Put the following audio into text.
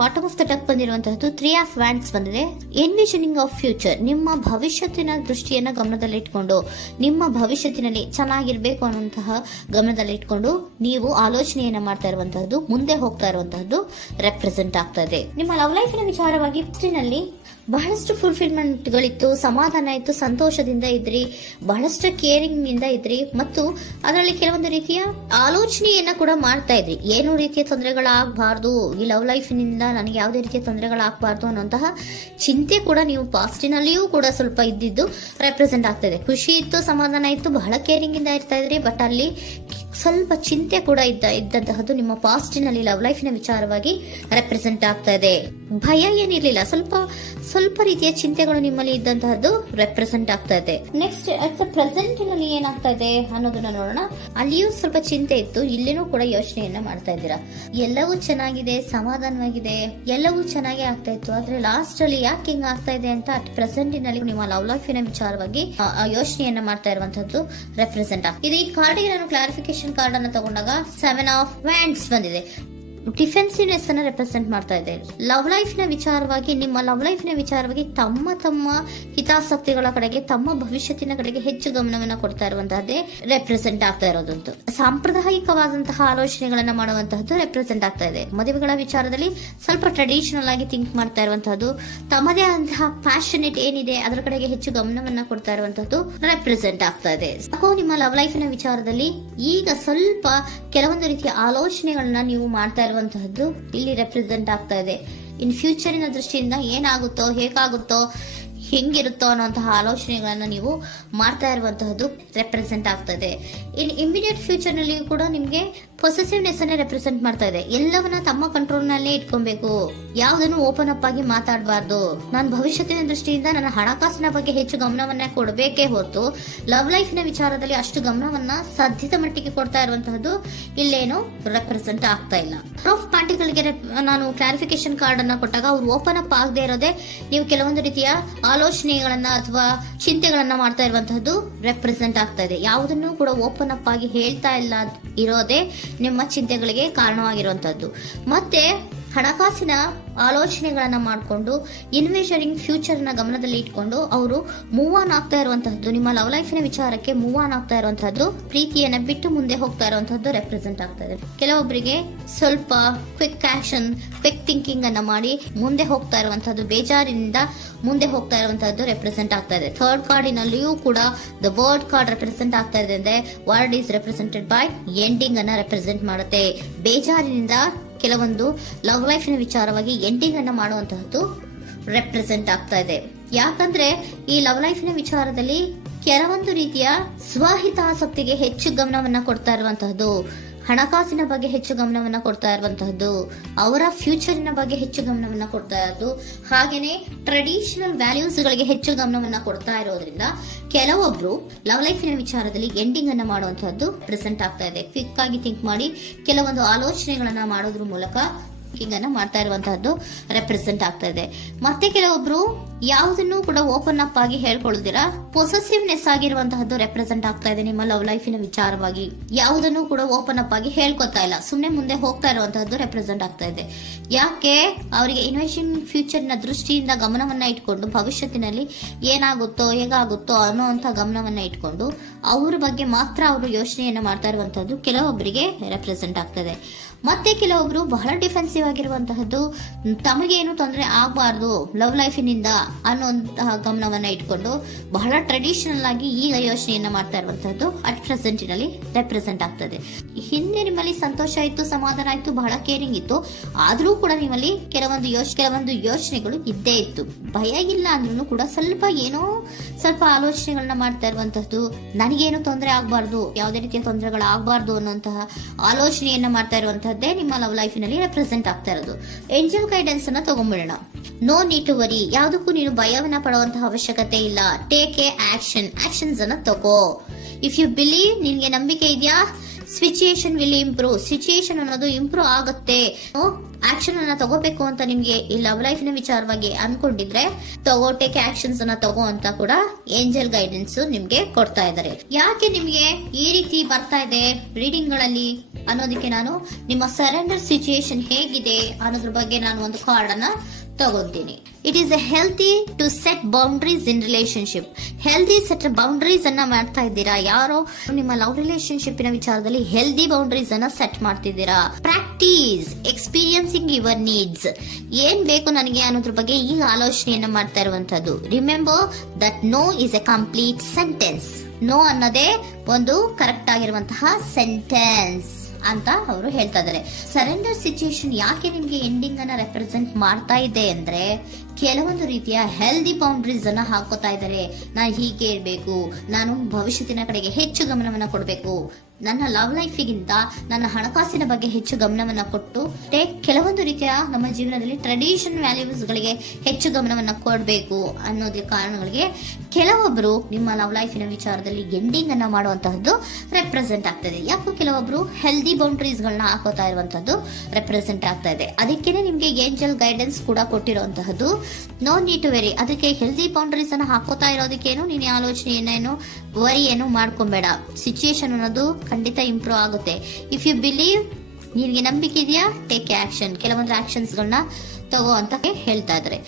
Bottom of the ಟಕ್ ಬಂದಿರುವಂತಹದ್ದು 3 of wands ಬಂದಿದೆ. ಎನ್ವಿಷನಿಂಗ್ of future, ನಿಮ್ಮ ಭವಿಷ್ಯತ್ತಿನ ದೃಷ್ಟಿಯನ್ನ ಗಮನದಲ್ಲಿಟ್ಕೊಂಡು ನಿಮ್ಮ ಭವಿಷ್ಯತ್ತಿನಲ್ಲಿ ಚೆನ್ನಾಗಿರ್ಬೇಕು ಅನ್ನುವಂತಹ ಗಮನದಲ್ಲಿಟ್ಕೊಂಡು ನೀವು ಆಲೋಚನೆಯನ್ನ ಮಾಡ್ತಾ ಇರುವಂತಹದ್ದು, ಮುಂದೆ ಹೋಗ್ತಾ ಇರುವಂತಹದ್ದು ರೆಪ್ರೆಸೆಂಟ್ ಆಗ್ತಾ ಇದೆ. ನಿಮ್ಮ ಲವ್ ಲೈಫ್ ನ ವಿಚಾರವಾಗಿ ನಲ್ಲಿ ಬಹಳಷ್ಟು ಫುಲ್ಫಿಲ್ಮೆಂಟ್ ಗಳಿತ್ತು, ಸಮಾಧಾನ ಇತ್ತು, ಸಂತೋಷದಿಂದ ಇದ್ರಿ, ಬಹಳಷ್ಟು ಕೇರಿಂಗ್ ನಿಂದ ಇದ್ರಿ ಮತ್ತು ಅದರಲ್ಲಿ ಕೆಲವೊಂದು ರೀತಿಯ ಆಲೋಚನೆಯನ್ನ ಕೂಡ ಮಾಡ್ತಾ ಇದ್ರಿ. ಏನು ರೀತಿಯ ತೊಂದರೆಗಳಾಗಬಾರ್ದು, ಈ ಲವ್ ಲೈಫ್ ನಿಂದ ನನಗೆ ಯಾವುದೇ ರೀತಿಯ ತೊಂದರೆಗಳಾಗಬಾರ್ದು ಅನ್ನೋಂತಹ ಚಿಂತೆ ಕೂಡ ನೀವು ಪಾಸ್ಟಿನಲ್ಲಿಯೂ ಕೂಡ ಸ್ವಲ್ಪ ಇದ್ದಿದ್ದು ರೆಪ್ರೆಸೆಂಟ್ ಆಗ್ತಾ ಇದೆ. ಖುಷಿ ಇತ್ತು, ಸಮಾಧಾನ ಇತ್ತು, ಬಹಳ ಕೇರಿಂಗ್ ಇಂದ ಇರ್ತಾ ಇದ್ರಿ, ಬಟ್ ಅಲ್ಲಿ ಸ್ವಲ್ಪ ಚಿಂತೆ ಕೂಡ ಇದ್ದಂತಹದ್ದು ನಿಮ್ಮ ಪಾಸ್ಟಿನಲ್ಲಿ ಲವ್ ಲೈಫ್ ನ ವಿಚಾರವಾಗಿ ರೆಪ್ರೆಸೆಂಟ್ ಆಗ್ತಾ ಇದೆ. ಭಯ ಏನಿರ್ಲಿಲ್ಲ, ಸ್ವಲ್ಪ ರೀತಿಯ ಚಿಂತೆಗಳು ನಿಮ್ಮಲ್ಲಿ ಇದ್ದಂತಹದ್ದು ರೆಪ್ರೆಸೆಂಟ್ ಆಗ್ತಾ ಇದೆ. ನೆಕ್ಸ್ಟ್ ಅಟ್ ದ ಪ್ರೆಸೆಂಟ್ ನಲ್ಲಿ ಏನಾಗ್ತಾ ಇದೆ ಅನ್ನೋದನ್ನ ನೋಡೋಣ. ಅಲ್ಲಿಯೂ ಸ್ವಲ್ಪ ಚಿಂತೆ ಇತ್ತು, ಇಲ್ಲಿನೂ ಕೂಡ ಯೋಚನೆಯನ್ನ ಮಾಡ್ತಾ ಇದ್ದೀರಾ. ಎಲ್ಲವೂ ಚೆನ್ನಾಗಿದೆ, ಸಮಾಧಾನವಾಗಿದೆ, ಎಲ್ಲವೂ ಚೆನ್ನಾಗಿ ಆಗ್ತಾ ಇತ್ತು, ಆದ್ರೆ ಲಾಸ್ಟ್ ಅಲ್ಲಿ ಯಾಕೆ ಹಿಂಗ್ ಆಗ್ತಾ ಇದೆ ಅಂತ ಅಟ್ ಪ್ರೆಸೆಂಟ್ ನಲ್ಲಿ ನಿಮ್ಮ ಲವ್ ಲೈಫಿನ ವಿಚಾರವಾಗಿ ಯೋಚನೆಯನ್ನ ಮಾಡ್ತಾ ಇರುವಂತದ್ದು ರೆಪ್ರೆಸೆಂಟ್ ಆಗ್ತದೆ. ಈ ಕಾರ್ಡ್ ಗೆ ನಾನು ಕ್ಲಾರಿಫಿಕೇಶನ್ ಕಾರ್ಡ್ ಅನ್ನು ತಗೊಂಡಾಗ 7 ಆಫ್ ವ್ಯಾಂಡ್ಸ್ ಬಂದಿದೆ. ಡಿಫೆನ್ಸಿವ್ನೆಸ್ ಅನ್ನ ರೆಪ್ರೆಸೆಂಟ್ ಮಾಡ್ತಾ ಇದೆ. ಲವ್ ಲೈಫ್ ನ ವಿಚಾರವಾಗಿ, ನಿಮ್ಮ ಲವ್ ಲೈಫ್ ನ ವಿಚಾರವಾಗಿ ತಮ್ಮ ಹಿತಾಸಕ್ತಿಗಳ ಕಡೆಗೆ, ತಮ್ಮ ಭವಿಷ್ಯತ್ತಿನ ಕಡೆಗೆ ಹೆಚ್ಚು ಗಮನವನ್ನ ಕೊಡ್ತಾ ಇರುವಂತಹದ್ದೇ ರೆಪ್ರೆಸೆಂಟ್ ಆಗ್ತಾ ಇರೋದಂತೂ. ಸಾಂಪ್ರದಾಯಿಕವಾದಂತಹ ಆಲೋಚನೆಗಳನ್ನ ಮಾಡುವಂತಹದ್ದು ರೆಪ್ರೆಸೆಂಟ್ ಆಗ್ತಾ ಇದೆ. ಮದುವೆಗಳ ವಿಚಾರದಲ್ಲಿ ಸ್ವಲ್ಪ ಟ್ರೆಡಿಷನಲ್ ಆಗಿ ಥಿಂಕ್ ಮಾಡ್ತಾ ಇರುವಂತಹದ್ದು, ತಮ್ಮದೇ ಆದಂತಹ ಪ್ಯಾಷನೇಟ್ ಏನಿದೆ ಅದರ ಕಡೆಗೆ ಹೆಚ್ಚು ಗಮನವನ್ನ ಕೊಡ್ತಾ ಇರುವಂತಹದ್ದು ರೆಪ್ರೆಸೆಂಟ್ ಆಗ್ತಾ ಇದೆ. ನಿಮ್ಮ ಲವ್ ಲೈಫ್ ನ ವಿಚಾರದಲ್ಲಿ ಈಗ ಸ್ವಲ್ಪ ಕೆಲವೊಂದು ರೀತಿಯ ಆಲೋಚನೆಗಳನ್ನ ನೀವು ಮಾಡ್ತಾ ಇರುವಂತಹದ್ದು ಇಲ್ಲಿ ರೆಪ್ರೆಸೆಂಟ್ ಆಗ್ತಾ ಇದೆ. ಇನ್ ಫ್ಯೂಚರಿನ ದೃಷ್ಟಿಯಿಂದ ಏನಾಗುತ್ತೋ, ಹೇಗಾಗುತ್ತೋ, ಹೆಂಗಿರುತ್ತೋ ಅನ್ನುವಂತಹ ಆಲೋಚನೆಗಳನ್ನ ನೀವು ಮಾಡ್ತಾ ಇರುವಂತಹದ್ದು ರೆಪ್ರೆಸೆಂಟ್ ಆಗ್ತದೆ. ಇನ್ ಇಮಿಡಿಯೇಟ್ ಫ್ಯೂಚರ್ ನಲ್ಲಿ ಕೂಡ ನಿಮ್ಗೆ ಪೊಸೆಸಿವ್ನೆಸ್ ಅನ್ನೇ ರೆಪ್ರೆಸೆಂಟ್ ಮಾಡ್ತಾ ಇದೆ. ಎಲ್ಲವನ್ನ ತಮ್ಮ ಕಂಟ್ರೋಲ್ ನಲ್ಲೇ ಇಟ್ಕೊಬೇಕು, ಯಾವುದನ್ನು ಓಪನ್ ಅಪ್ ಆಗಿ ಮಾತಾಡಬಾರ್ದು. ನಾನು ಭವಿಷ್ಯತ್ತಿನ ದೃಷ್ಟಿಯಿಂದ ನನ್ನ ಹಣಕಾಸಿನ ಬಗ್ಗೆ ಹೆಚ್ಚು ಗಮನವನ್ನ ಕೊಡಬೇಕೇ ಹೊರತು ಲವ್ ಲೈಫ್ ನ ವಿಚಾರದಲ್ಲಿ ಅಷ್ಟು ಗಮನವನ್ನ ಸದ್ಯದ ಮಟ್ಟಿಗೆ ಕೊಡ್ತಾ ಇರುವಂತಹದ್ದು ಇಲ್ಲೇನು ರೆಪ್ರೆಸೆಂಟ್ ಆಗ್ತಾ ಇಲ್ಲ. ಆಫ್ ಪಾರ್ಟಿಗಳಿಗೆ ನಾನು ಕ್ಲಾರಿಫಿಕೇಶನ್ ಕಾರ್ಡ್ ಅನ್ನ ಕೊಟ್ಟಾಗ ಅವ್ರು ಓಪನ್ ಅಪ್ ಆಗದೆ ಇರೋದೇ ನೀವು ಕೆಲವೊಂದು ರೀತಿಯ ಆಲೋಚನೆಗಳನ್ನ ಅಥವಾ ಚಿಂತೆಗಳನ್ನ ಮಾಡ್ತಾ ಇರುವಂತಹದ್ದು ರೆಪ್ರೆಸೆಂಟ್ ಆಗ್ತಾ ಇದೆ. ಯಾವುದನ್ನು ಕೂಡ ಓಪನ್ ಅಪ್ ಆಗಿ ಹೇಳ್ತಾ ಇಲ್ಲ ಇರೋದೇ ನಿಮ್ಮ ಚಿಂತೆಗಳಿಗೆ ಕಾರಣವಾಗಿರುವಂತಹದ್ದು. ಮತ್ತೆ ಹಣಕಾಸಿನ ಆಲೋಚನೆಗಳನ್ನ ಮಾಡಿಕೊಂಡು ಇನ್ವೆಸ್ಟರಿಂಗ್ ಫ್ಯೂಚರ್ ನ ಗಮನದಲ್ಲಿ ಇಟ್ಕೊಂಡು ಅವರು ಮೂವ್ ಆನ್ ಆಗ್ತಾ ಇರುವಂತಹದ್ದು, ನಿಮ್ಮ ಲವ್ ಲೈಫಿನ ವಿಚಾರಕ್ಕೆ ಮೂವ್ ಆನ್ ಆಗ್ತಾ ಇರುವಂತಹದ್ದು, ಪ್ರೀತಿಯನ್ನ ಬಿಟ್ಟು ಮುಂದೆ ಹೋಗ್ತಾ ಇರುವಂತಹದ್ದು ರೆಪ್ರೆಸೆಂಟ್ ಆಗ್ತಾ ಇದೆ. ಕೆಲವೊಬ್ಬರಿಗೆ ಸ್ವಲ್ಪ ಕ್ವಿಕ್ ಆಕ್ಷನ್, ಕ್ವಿಕ್ ಥಿಂಕಿಂಗ್ ಅನ್ನ ಮಾಡಿ ಮುಂದೆ ಹೋಗ್ತಾ ಇರುವಂತಹದ್ದು, ಬೇಜಾರಿನಿಂದ ಮುಂದೆ ಹೋಗ್ತಾ ಇರುವಂತಹದ್ದು ರೆಪ್ರೆಸೆಂಟ್ ಆಗ್ತಾ ಇದೆ. ಥರ್ಡ್ ಕಾರ್ಡಿನಲ್ಲಿಯೂ ಕೂಡ ದ ವರ್ಡ್ ಕಾರ್ಡ್ ರೆಪ್ರೆಸೆಂಟ್ ಆಗ್ತಾ ಇದೆ ಅಂದ್ರೆ word is represented by ending ಅನ್ನ ರೆಪ್ರೆಸೆಂಟ್ ಮಾಡುತ್ತೆ. ಬೇಜಾರಿನಿಂದ ಕೆಲವೊಂದು ಲವ್ ಲೈಫ್ ನ ವಿಚಾರವಾಗಿ ಎಂಡಿಂಗ್ ಅನ್ನ ಮಾಡುವಂತಹದ್ದು ರೆಪ್ರೆಸೆಂಟ್ ಆಗ್ತಾ ಇದೆ. ಯಾಕಂದ್ರೆ ಈ ಲವ್ ಲೈಫ್ ನ ವಿಚಾರದಲ್ಲಿ ಕೆಲವೊಂದು ರೀತಿಯ ಸ್ವಹಿತಾಸಕ್ತಿಗೆ ಹೆಚ್ಚು ಗಮನವನ್ನ ಕೊಡ್ತಾ ಇರುವಂತಹದ್ದು, ಹಣಕಾಸಿನ ಬಗ್ಗೆ ಹೆಚ್ಚು ಗಮನವನ್ನ ಕೊಡ್ತಾ ಇರುವಂತಹದ್ದು, ಅವರ ಫ್ಯೂಚರಿನ ಬಗ್ಗೆ ಹೆಚ್ಚು ಗಮನವನ್ನ ಕೊಡ್ತಾ ಇರೋದು, ಹಾಗೇನೆ ಟ್ರೆಡಿಷನಲ್ ವ್ಯಾಲ್ಯೂಸ್ ಗಳಿಗೆ ಹೆಚ್ಚು ಗಮನವನ್ನ ಕೊಡ್ತಾ ಇರೋದ್ರಿಂದ ಕೆಲವೊಬ್ರು ಲವ್ ಲೈಫಿನ ವಿಚಾರದಲ್ಲಿ ಎಂಡಿಂಗ್ ಅನ್ನ ಮಾಡುವಂತಹದ್ದು ಪ್ರೆಸೆಂಟ್ ಆಗ್ತಾ ಇದೆ. ಕ್ವಿಕ್ ಆಗಿ ಥಿಂಕ್ ಮಾಡಿ ಕೆಲವೊಂದು ಆಲೋಚನೆಗಳನ್ನ ಮಾಡೋದ್ರ ಮೂಲಕ ಅನ್ನ ಮಾಡ್ತಾ ಇರುವಂತಹದ್ದು ರೆಪ್ರೆಸೆಂಟ್ ಆಗ್ತಾ ಇದೆ. ಮತ್ತೆ ಕೆಲವೊಬ್ರು ಯಾವುದನ್ನು ಕೂಡ ಓಪನ್ ಅಪ್ ಆಗಿ ಹೇಳ್ಕೊಳ್ಳುದಿರಾ ಪೊಸೆಸಿವ್ನೆಸ್ ಆಗಿರುವಂತಹದ್ದು ರೆಪ್ರೆಸೆಂಟ್ ಆಗ್ತಾ ಇದೆ. ನಿಮ್ಮ ಲವ್ ಲೈಫಿನ ವಿಚಾರವಾಗಿ ಯಾವುದನ್ನು ಕೂಡ ಓಪನ್ ಅಪ್ ಆಗಿ ಹೇಳ್ಕೊತಾ ಇಲ್ಲ, ಸುಮ್ನೆ ಮುಂದೆ ಹೋಗ್ತಾ ಇರುವಂತಹದ್ದು ರೆಪ್ರೆಸೆಂಟ್ ಆಗ್ತಾ ಇದೆ. ಯಾಕೆ ಅವರಿಗೆ ಇನ್ವೆಸ್ಟಿಂಗ್ ಫ್ಯೂಚರ್ ನ ದೃಷ್ಟಿಯಿಂದ ಗಮನವನ್ನ ಇಟ್ಕೊಂಡು ಭವಿಷ್ಯತ್ತಿನಲ್ಲಿ ಏನಾಗುತ್ತೋ, ಹೇಗಾಗುತ್ತೋ ಅನ್ನೋಂತ ಗಮನವನ್ನ ಇಟ್ಕೊಂಡು ಅವ್ರ ಬಗ್ಗೆ ಮಾತ್ರ ಅವರು ಯೋಚನೆಯನ್ನ ಮಾಡ್ತಾ ಇರುವಂತಹದ್ದು ಕೆಲವೊಬ್ಬರಿಗೆ ರೆಪ್ರೆಸೆಂಟ್ ಆಗ್ತದೆ. ಮತ್ತೆ ಕೆಲವೊಬ್ರು ಬಹಳ ಡಿಫೆನ್ಸಿವ್ ಆಗಿರುವಂತಹದ್ದು, ತಮಗೇನು ತೊಂದರೆ ಆಗಬಾರ್ದು ಲವ್ ಲೈಫಿನಿಂದ ಅನ್ನುವಂತಹ ಗಮನವನ್ನ ಇಟ್ಕೊಂಡು ಬಹಳ ಟ್ರೆಡಿಷನಲ್ ಆಗಿ ಈಗ ಯೋಚನೆಯನ್ನ ಮಾಡ್ತಾ ಇರುವಂತಹದ್ದು ಅಟ್ ಪ್ರೆಸೆಂಟ್ ನಲ್ಲಿ ರೆಪ್ರೆಸೆಂಟ್ ಆಗ್ತದೆ. ಹಿಂದೆ ನಿಮ್ಮಲ್ಲಿ ಸಂತೋಷ ಇತ್ತು, ಸಮಾಧಾನ ಇತ್ತು, ಬಹಳ ಕೇರಿಂಗ್ ಇತ್ತು, ಆದ್ರೂ ಕೂಡ ನಿಮ್ಮಲ್ಲಿ ಕೆಲವೊಂದು ಯೋಚನೆಗಳು ಇದ್ದೇ ಇತ್ತು. ಭಯ ಇಲ್ಲ ಅಂದ್ರೂ ಕೂಡ ಸ್ವಲ್ಪ ಆಲೋಚನೆಗಳನ್ನ ಮಾಡ್ತಾ ಇರುವಂತಹದ್ದು, ನನಗೇನು ತೊಂದರೆ ಆಗಬಾರ್ದು, ಯಾವುದೇ ರೀತಿಯ ತೊಂದರೆಗಳು ಆಗಬಾರ್ದು ಅನ್ನುವಂತಹ ಆಲೋಚನೆಯನ್ನ ಮಾಡ್ತಾ ಇರುವಂತಹದ್ದೇ ನಿಮ್ಮ ಲವ್ ಲೈಫ್ ನಲ್ಲಿ ರೆಪ್ರೆಸೆಂಟ್ ಆಗ್ತಾ ಇರೋದು. ಏಂಜಲ್ ಗೈಡೆನ್ಸ್ ಅನ್ನ ತಗೊಂಡ್ಬಿಡೋಣ. ನೋ ನೀಡ್ ಟು ವರಿ, ಯಾವುದಕ್ಕೂ ನೀನು ಭಯವನ್ನ ಪಡುವಂತಹ ಅವಶ್ಯಕತೆ ಇಲ್ಲ. ಟೇಕ್ ಎ ಆಕ್ಷನ್ಸ್ ಅನ್ನ ತಗೋ. ಇಫ್ ಯು ಬಿಲೀವ್, ನಿನ್ಗೆ ನಂಬಿಕೆ ಇದೆಯಾ, ಸಿಚುಯೇಷನ್ ವಿಲ್ ಇಂಪ್ರೂವ್. ಸಿಚುಯೇಷನ್ ಅನ್ನೋದು ಇಂಪ್ರೂವ್ ಆಗುತ್ತೆ. ಆಕ್ಷನ್ ಅನ್ನ ತಗೋಬೇಕು ಅಂತ ನಿಮ್ಗೆ ಈ ಲವ್ ಲೈಫ್ ನ ವಿಚಾರವಾಗಿ ಅನ್ಕೊಂಡಿದ್ರೆ ಟೇಕ್ ಆಕ್ಷನ್ಸ್ ಅನ್ನ ತಗೋ ಅಂತ ಕೂಡ ಏಂಜಲ್ ಗೈಡೆನ್ಸ್ ನಿಮ್ಗೆ ಕೊಡ್ತಾ ಇದ್ದಾರೆ. ಯಾಕೆ ನಿಮ್ಗೆ ಈ ರೀತಿ ಬರ್ತಾ ಇದೆ ರೀಡಿಂಗ್ ಗಳಲ್ಲಿ ಅನ್ನೋದಕ್ಕೆ ನಾನು ನಿಮ್ಮ ಸರೆಂಡರ್ ಸಿಚುಯೇಷನ್ ಹೇಗಿದೆ ಅನ್ನೋದ್ರ ಬಗ್ಗೆ ನಾನು ಒಂದು ಕಾರ್ಡ್ ಅನ್ನ ತಗೋತೀನಿ. It is A healthy to set boundaries in relationship. Healthy set boundaries ಅನ್ನ ಮಾಡ್ತಾ ಇದ್ದೀರಾ. ಯಾರೋ ನಿಮ್ಮ ಲವ್ ರಿಲೇಶನ್ಶಿಪ್ ನ ವಿಚಾರದಲ್ಲಿ ಹೆಲ್ದಿ ಬೌಂಡ್ರೀಸ್ ಅನ್ನ ಸೆಟ್ ಮಾಡ್ತಿದ್ದೀರಾ. Practice experiencing your needs. ಏನ್ ಬೇಕು ನನಗೆ ಅನ್ನೋದ್ರ ಬಗ್ಗೆ ಈಗ ಆಲೋಚನೆಯನ್ನ ಮಾಡ್ತಾ ಇರುವಂತದ್ದು. Remember that no is A complete sentence. No ಅನ್ನೋದೇ ಒಂದು ಕರೆಕ್ಟ್ ಆಗಿರುವಂತಹ ಸೆಂಟೆನ್ಸ್ ಅಂತ ಅವರು ಹೇಳ್ತಾ ಇದ್ದಾರೆ. ಸರೆಂಡರ್ ಸಿಚುಯೇಷನ್ ಯಾಕೆ ನಿಮ್ಗೆ ಎಂಡಿಂಗ್ ಅನ್ನ ರೆಪ್ರೆಸೆಂಟ್ ಮಾಡ್ತಾ ಇದೆ ಅಂದ್ರೆ ಕೆಲವೊಂದು ರೀತಿಯ ಹೆಲ್ದಿ ಬೌಂಡ್ರೀಸ್ ಅನ್ನ ಹಾಕೋತಾ ಇದ್ದಾರೆ. ನಾನು ಹೀಗೆ ಇರ್ಬೇಕು, ನಾನು ಭವಿಷ್ಯತ್ತಿನ ಕಡೆಗೆ ಹೆಚ್ಚು ಗಮನವನ್ನ ಕೊಡಬೇಕು, ನನ್ನ ಲವ್ ಲೈಫಿಗಿಂತ ನನ್ನ ಹಣಕಾಸಿನ ಬಗ್ಗೆ ಹೆಚ್ಚು ಗಮನವನ್ನ ಕೊಟ್ಟು ಕೆಲವೊಂದು ರೀತಿಯ ನಮ್ಮ ಜೀವನದಲ್ಲಿ ಟ್ರೆಡಿಷನ್ ವ್ಯಾಲ್ಯೂಸ್ ಗಳಿಗೆ ಹೆಚ್ಚು ಗಮನವನ್ನ ಕೊಡಬೇಕು ಅನ್ನೋದ್ರ ಕಾರಣಗಳಿಗೆ ಕೆಲವೊಬ್ರು ನಿಮ್ಮ ಲವ್ ಲೈಫಿನ ವಿಚಾರದಲ್ಲಿ ಎಂಡಿಂಗ್ ಅನ್ನ ಮಾಡುವಂತಹದ್ದು ರೆಪ್ರೆಸೆಂಟ್ ಆಗ್ತದೆ. ಯಾಕೋ ಕೆಲವೊಬ್ರು ಹೆಲ್ದಿ ಬೌಂಡ್ರೀಸ್ ಗಳನ್ನ ಹಾಕೋತಾ ಇರುವಂತದ್ದು ರೆಪ್ರೆಸೆಂಟ್ ಆಗ್ತಾ ಇದೆ. ಅದಕ್ಕೇನೆ ನಿಮ್ಗೆ ಏಂಜಲ್ ಗೈಡೆನ್ಸ್ ಕೂಡ ಕೊಟ್ಟಿರುವಂತಹದ್ದು. No need to very. ಅದಕ್ಕೆ ಹೆಲ್ದಿ ಬೌಂಡ್ರೀಸ್ ಅನ್ನ ಹಾಕೋತಾ ಇರೋದಕ್ಕೇನು ನೀನು ಆಲೋಚನೆಯನ್ನೇನು ವರಿ ಏನು ಮಾಡ್ಕೊಂಬೇಡ. ಸಿಚುಯೇಷನ್ ಅನ್ನೋದು ಖಂಡಿತ ಇಂಪ್ರೂವ್ ಆಗುತ್ತೆ. ಇಫ್ ಯು ಬಿಲೀವ್, ನಿನ್ಗೆ ನಂಬಿಕೆ ಇದೆಯಾ, ಟೇಕ್ ಆಕ್ಷನ್. ಕೆಲವೊಂದು ಆಕ್ಷನ್ಸ್ ಗಳನ್ನ ತಗೋ ಅಂತ ಹೇಳ್ತಾ ಇದ್ದಾರೆ.